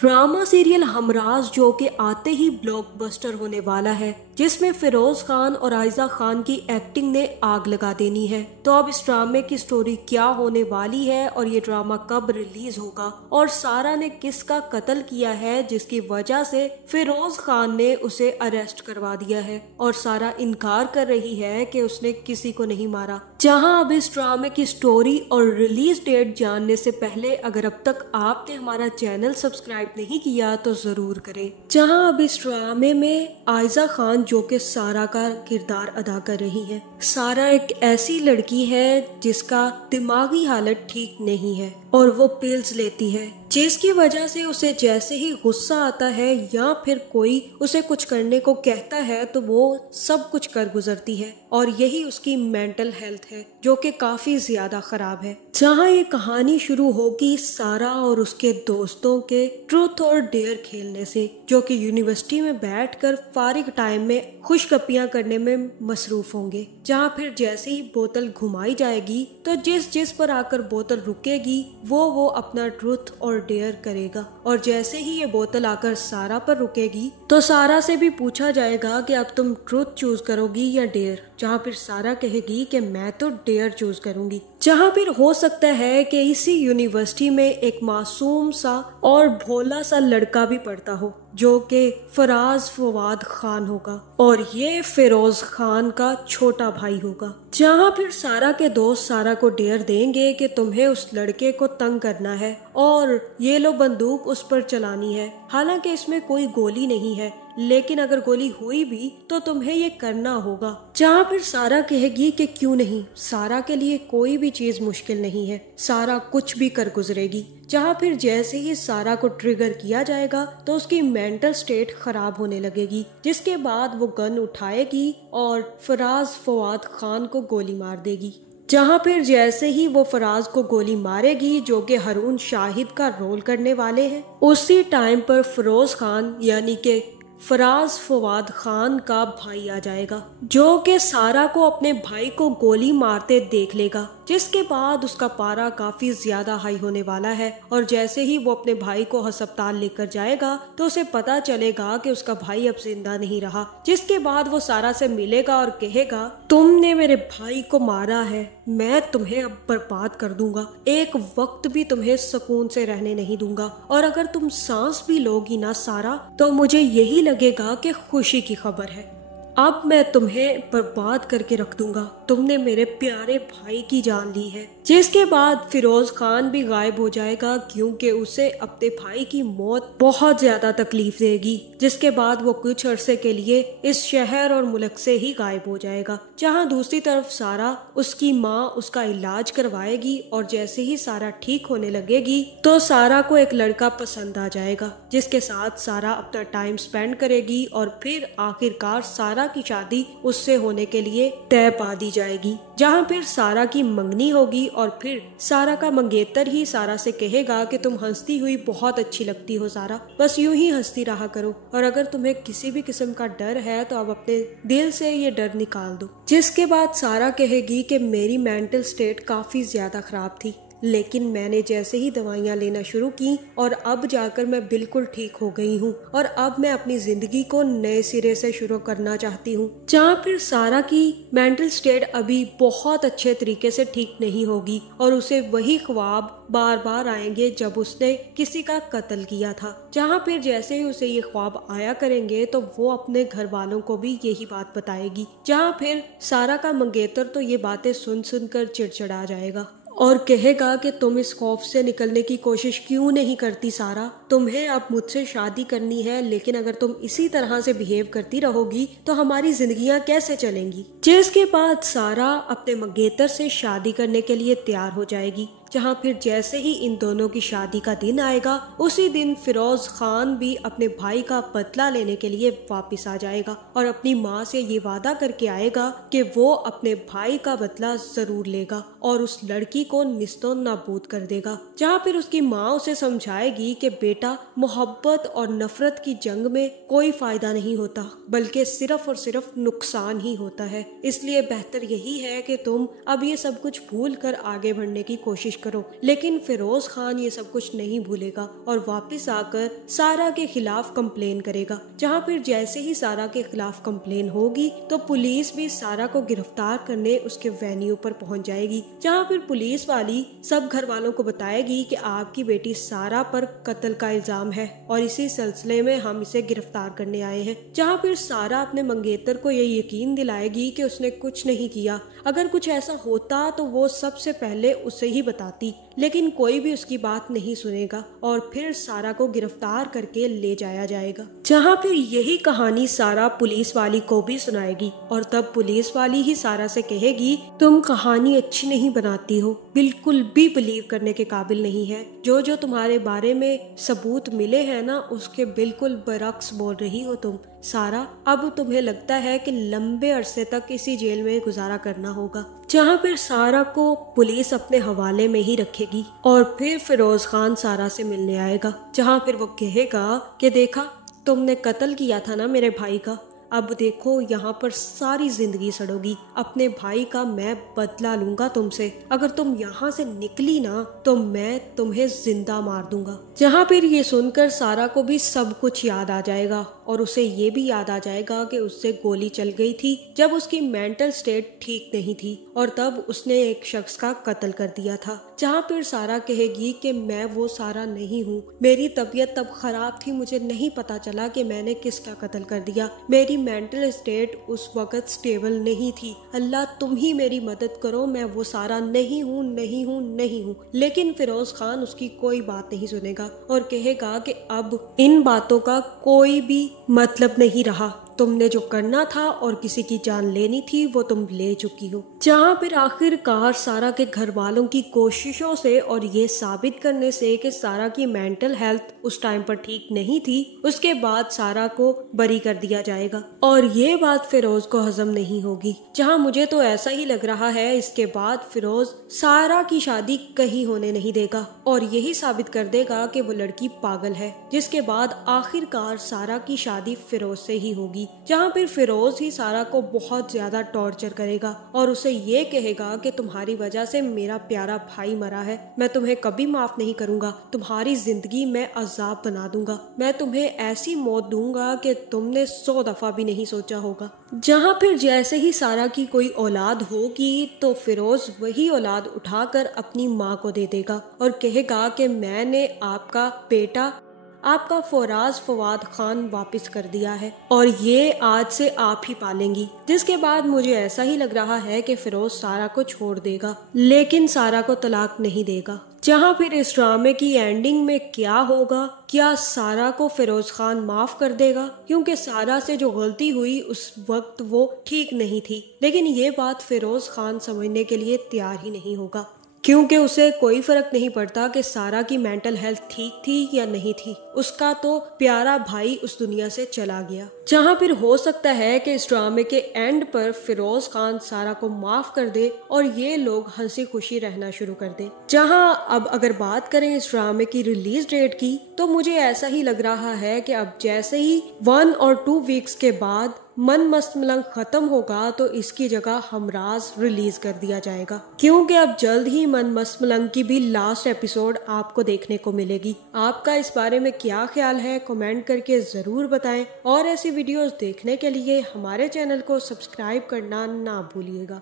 Drama serial Humraaz जो कि आते ही ब्लॉकबस्टर होने वाला है, जिसमें फिरोज खान और आयजा खान की एक्टिंग ने आग लगा देनी है। तो अब इस ड्रामे की स्टोरी क्या होने वाली है और ये ड्रामा कब रिलीज होगा और सारा ने किसका कत्ल किया है जिसकी वजह से फिरोज खान ने उसे अरेस्ट करवा दिया है और सारा इनकार कर रही है कि उसने किसी को नहीं मारा। जहां अब इस ड्रामे की स्टोरी और रिलीज डेट जानने से पहले अगर अब तक आपने हमारा चैनल सब्सक्राइब नहीं किया तो जरूर करें। जहां अब इस ड्रामे में आयजा खान जो कि सारा का किरदार अदा कर रही है। सारा एक ऐसी लड़की है जिसका दिमागी हालत ठीक नहीं है और वो पिल्स लेती है, जिसकी वजह से उसे जैसे ही गुस्सा आता है या फिर कोई उसे कुछ करने को कहता है तो वो सब कुछ कर गुजरती है और यही उसकी मेंटल हेल्थ है जो कि काफी ज्यादा खराब है। जहां ये कहानी शुरू होगी सारा और उसके दोस्तों के ट्रूथ और डेयर खेलने से, जो कि यूनिवर्सिटी में बैठकर फारिग टाइम में खुशगपियां करने में मसरूफ होंगे। जहां फिर जैसे ही बोतल घुमाई जाएगी तो जिस पर आकर बोतल रुकेगी वो अपना ट्रूथ और डेयर करेगा और जैसे ही ये बोतल आकर सारा पर रुकेगी तो सारा से भी पूछा जाएगा कि अब तुम ट्रूथ चूज करोगी या डेयर। जहां फिर सारा कहेगी कि मैं तो डेयर चूज करूंगी। जहां फिर हो सकता है कि इसी यूनिवर्सिटी में एक मासूम सा और भोला सा लड़का भी पढ़ता हो जो कि फराज फवाद खान होगा और ये फिरोज खान का छोटा भाई होगा। जहां फिर सारा के दोस्त सारा को डेयर देंगे कि तुम्हें उस लड़के को तंग करना है और ये लो बंदूक उस पर चलानी है। हालांकि इसमें कोई गोली नहीं है, लेकिन अगर गोली हुई भी तो तुम्हें ये करना होगा। जहां फिर सारा कहेगी कि क्यों नहीं, सारा के लिए कोई भी चीज मुश्किल नहीं है, सारा कुछ भी कर गुजरेगी। जहां फिर जैसे ही सारा को ट्रिगर किया जाएगा तो उसकी मेंटल स्टेट खराब होने लगेगी, जिसके बाद वो गन उठाएगी और फराज फवाद खान को गोली मार देगी। जहां फिर जैसे ही वो फराज को गोली मारेगी जो कि हारून शाहिद का रोल करने वाले हैं, उसी टाइम पर फिरोज खान यानी कि फराज फवाद खान का भाई आ जाएगा जो कि सारा को अपने भाई को गोली मारते देख लेगा, जिसके बाद उसका पारा काफी ज्यादा हाई होने वाला है और जैसे ही वो अपने भाई को अस्पताल लेकर जाएगा तो उसे पता चलेगा कि उसका भाई अब जिंदा नहीं रहा। जिसके बाद वो सारा से मिलेगा और कहेगा तुमने मेरे भाई को मारा है, मैं तुम्हें अब बर्बाद कर दूंगा, एक वक्त भी तुम्हें सुकून से रहने नहीं दूंगा और अगर तुम सांस भी लोगी ना सारा तो मुझे यही लगेगा कि खुशी की खबर है। अब मैं तुम्हें बर्बाद करके रख दूंगा, तुमने मेरे प्यारे भाई की जान ली है। जिसके बाद फिरोज खान भी गायब हो जाएगा क्योंकि उसे अपने भाई की मौत बहुत ज्यादा तकलीफ देगी। जिसके बाद वो कुछ अरसे के लिए इस शहर और मुल्क से ही गायब हो जाएगा। जहां दूसरी तरफ सारा उसकी माँ उसका इलाज करवाएगी और जैसे ही सारा ठीक होने लगेगी तो सारा को एक लड़का पसंद आ जाएगा जिसके साथ सारा अपना टाइम स्पेंड करेगी और फिर आखिरकार सारा की शादी उससे होने के लिए तय पा दी जाएगी। जहां फिर सारा की मंगनी होगी और फिर सारा का मंगेतर ही सारा से कहेगा कि तुम हंसती हुई बहुत अच्छी लगती हो सारा, बस यूं ही हंसती रहा करो और अगर तुम्हें किसी भी किस्म का डर है तो अब अपने दिल से ये डर निकाल दो। जिसके बाद सारा कहेगी कि मेरी मेंटल स्टेट काफी ज्यादा खराब थी, लेकिन मैंने जैसे ही दवाइयाँ लेना शुरू की और अब जाकर मैं बिल्कुल ठीक हो गई हूँ और अब मैं अपनी जिंदगी को नए सिरे से शुरू करना चाहती हूँ। जहाँ फिर सारा की मेंटल स्टेट अभी बहुत अच्छे तरीके से ठीक नहीं होगी और उसे वही ख्वाब बार बार आएंगे जब उसने किसी का कत्ल किया था। जहाँ फिर जैसे ही उसे ये ख्वाब आया करेंगे तो वो अपने घर वालों को भी यही बात बताएगी। जहाँ फिर सारा का मंगेतर तो ये बातें सुन सुनकर चिड़चिड़ा जाएगा और कहेगा कि तुम इस खौफ से निकलने की कोशिश क्यों नहीं करती सारा, तुम्हें अब मुझसे शादी करनी है, लेकिन अगर तुम इसी तरह से बिहेव करती रहोगी तो हमारी जिंदगियां कैसे चलेंगी। जिसके बाद सारा अपने मंगेतर से शादी करने के लिए तैयार हो जाएगी। जहां फिर जैसे ही इन दोनों की शादी का दिन आएगा उसी दिन फिरोज खान भी अपने भाई का बदला लेने के लिए वापस आ जाएगा और अपनी माँ से ये वादा करके आएगा कि वो अपने भाई का बदला जरूर लेगा और उस लड़की को निस्तो नाबूद कर देगा। जहाँ फिर उसकी माँ उसे समझाएगी कि बेटा बेटा, मोहब्बत और नफरत की जंग में कोई फायदा नहीं होता, बल्कि सिर्फ और सिर्फ नुकसान ही होता है। इसलिए बेहतर यही है कि तुम अब ये सब कुछ भूल कर आगे बढ़ने की कोशिश करो। लेकिन फिरोज खान ये सब कुछ नहीं भूलेगा और वापस आकर सारा के खिलाफ कंप्लेन करेगा। जहाँ फिर जैसे ही सारा के खिलाफ कंप्लेन होगी तो पुलिस भी सारा को गिरफ्तार करने उसके वेन्यू पर पहुंच जाएगी। जहाँ फिर पुलिस वाली सब घर वालों को बताएगी कि आपकी बेटी सारा पर कत्ल का इल्जाम है और इसी सिलसिले में हम इसे गिरफ्तार करने आए हैं। जहाँ फिर सारा अपने मंगेतर को ये यकीन दिलाएगी कि उसने कुछ नहीं किया। अगर कुछ ऐसा होता तो वो सबसे पहले उसे ही बताती, लेकिन कोई भी उसकी बात नहीं सुनेगा और फिर सारा को गिरफ्तार करके ले जाया जाएगा। जहाँ फिर यही कहानी सारा पुलिस वाली को भी सुनाएगी और तब पुलिस वाली ही सारा से कहेगी, तुम कहानी अच्छी नहीं बनाती हो, बिल्कुल भी बिलीव करने के काबिल नहीं है। जो जो तुम्हारे बारे में सबूत मिले हैं ना, उसके बिल्कुल बरक्स बोल रही हो तुम। सारा, अब तुम्हें लगता है कि लंबे अरसे तक इसी जेल में गुजारा करना होगा। जहाँ फिर सारा को पुलिस अपने हवाले में ही रखेगी और फिर फिरोज खान सारा से मिलने आएगा। जहाँ फिर वो कहेगा कि देखा, तुमने कत्ल किया था ना मेरे भाई का, अब देखो यहाँ पर सारी जिंदगी सड़ोगी। अपने भाई का मैं बदला लूंगा तुमसे। अगर तुम यहाँ से निकली ना तो मैं तुम्हें जिंदा मार दूंगा। जहाँ फिर ये सुनकर सारा को भी सब कुछ याद आ जाएगा और उसे ये भी याद आ जाएगा कि उससे गोली चल गई थी जब उसकी मेंटल स्टेट ठीक नहीं थी और तब उसने एक शख्स का कत्ल कर दिया था। जहाँ फिर सारा कहेगी कि मैं वो सारा नहीं हूँ, मेरी तबीयत तब खराब थी, मुझे नहीं पता चला कि मैंने किसका कत्ल कर दिया, मेरी मेंटल स्टेट उस वक्त स्टेबल नहीं थी, अल्लाह तुम ही मेरी मदद करो, मैं वो सारा नहीं हूँ, नहीं हूँ, नहीं हूँ। लेकिन फिरोज खान उसकी कोई बात नहीं सुनेगा और कहेगा कि अब इन बातों का कोई भी मतलब नहीं रहा, तुमने जो करना था और किसी की जान लेनी थी वो तुम ले चुकी हो। जहाँ फिर आखिरकार सारा के घर वालों की कोशिशों से और ये साबित करने से कि सारा की मेंटल हेल्थ उस टाइम पर ठीक नहीं थी, उसके बाद सारा को बरी कर दिया जाएगा और ये बात फिरोज को हजम नहीं होगी। जहाँ मुझे तो ऐसा ही लग रहा है इसके बाद फिरोज सारा की शादी कहीं होने नहीं देगा और यही साबित कर देगा कि वो लड़की पागल है, जिसके बाद आखिरकार सारा की शादी फिरोज से ही होगी। जहाँ फिर फिरोज ही सारा को बहुत ज्यादा टॉर्चर करेगा और उसे ये कहेगा कि तुम्हारी वजह से मेरा प्यारा भाई मरा है, मैं तुम्हें कभी माफ नहीं करूंगा, तुम्हारी जिंदगी मैं अजाब बना दूंगा, मैं तुम्हें ऐसी मौत दूंगा कि तुमने 100 दफा भी नहीं सोचा होगा। जहाँ फिर जैसे ही सारा की कोई औलाद होगी तो फिरोज वही औलाद उठाकर अपनी माँ को दे देगा और कहेगा कि मैंने आपका बेटा, आपका फवाद खान वापस कर दिया है और ये आज से आप ही पालेंगी। जिसके बाद मुझे ऐसा ही लग रहा है कि फिरोज सारा को छोड़ देगा, लेकिन सारा को तलाक नहीं देगा। जहाँ फिर इस ड्रामे की एंडिंग में क्या होगा, क्या सारा को फिरोज खान माफ कर देगा? क्योंकि सारा से जो गलती हुई उस वक्त वो ठीक नहीं थी, लेकिन ये बात फिरोज खान समझने के लिए तैयार ही नहीं होगा, क्योंकि उसे कोई फर्क नहीं पड़ता कि सारा की मेंटल हेल्थ ठीक थी या नहीं थी, उसका तो प्यारा भाई उस दुनिया से चला गया। जहाँ फिर हो सकता है कि इस ड्रामे के एंड पर फिरोज खान सारा को माफ कर दे और ये लोग हंसी खुशी रहना शुरू कर दे। जहाँ अब अगर बात करें इस ड्रामे की रिलीज डेट की, तो मुझे ऐसा ही लग रहा है कि अब जैसे ही 1 और 2 वीक्स के बाद मन मस्त मलंग खत्म होगा तो इसकी जगह हमराज रिलीज कर दिया जाएगा, क्योंकि अब जल्द ही मन मस्त मलंग की भी लास्ट एपिसोड आपको देखने को मिलेगी। आपका इस बारे में क्या ख्याल है, कमेंट करके जरूर बताएं और ऐसी वीडियोस देखने के लिए हमारे चैनल को सब्सक्राइब करना ना भूलिएगा।